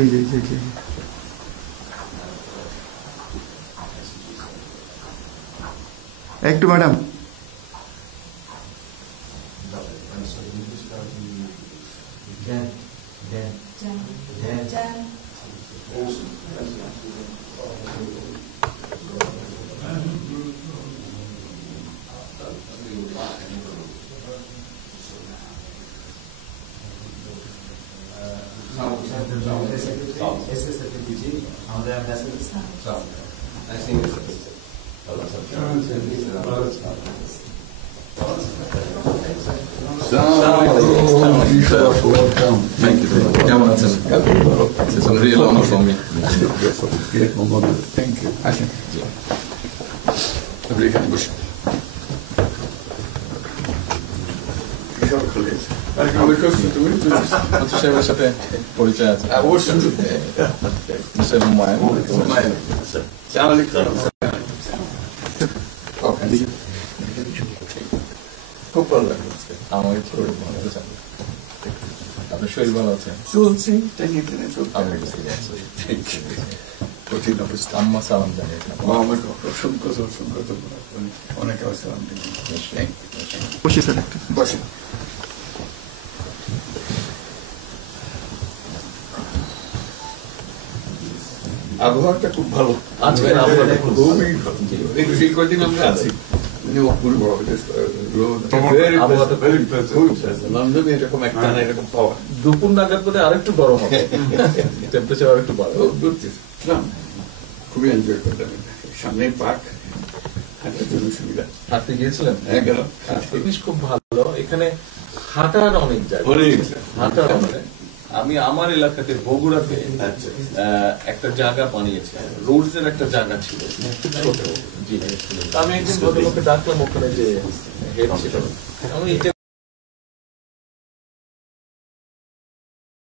এই যে এই যে একটু ম্যাডাম কেমন আছেন? It's a real honor for me. Thank you আসেন আপনি এখানে বসে সাহেবের সাথে পরিচয় আছে খুব ভালো লাগলো আমার শরীর ভালো আছে। আপনার শরীর ভালো আছে? চলছে টেনে টেনে চলছে আমি বুঝতে পারছি। কঠিন অবস্থা আম্মা সালাম জানিয়ে আমাকে অসংখ্য অনেক সালাম বসে স্যার একটা বসে আবহাওয়াটা খুব ভালো আজকের আবহাওয়াটা খুব ভালো। খুবই ভালো এই কদিন আমরা আছি লন্ডনে এরকম একটা এরকম পাওয়া দুপুর নাগাদ বোধহয় আরেকটু গরম হবে, টেম্পারেচার আরেকটু বাড়বে। খুবই এনজয় করলাম সামনে পার্ক হাঁটার জন্য সুবিধা। হাঁটতে গিয়েছিলেন? হ্যাঁ গেলাম জিনিস খুব ভালো, এখানে হাঁটার অনেক জায়গা, হাঁটার অনেক। আমি আমার এলাকাতে বগুড়াতে একটা জায়গা বানিয়েছি, রোডস এর একটা জায়গা ছিল ছোট। জি, আমি একদিন ভদ্রলোককে ডাকলাম ওখানে যে হেড ছিল, আমি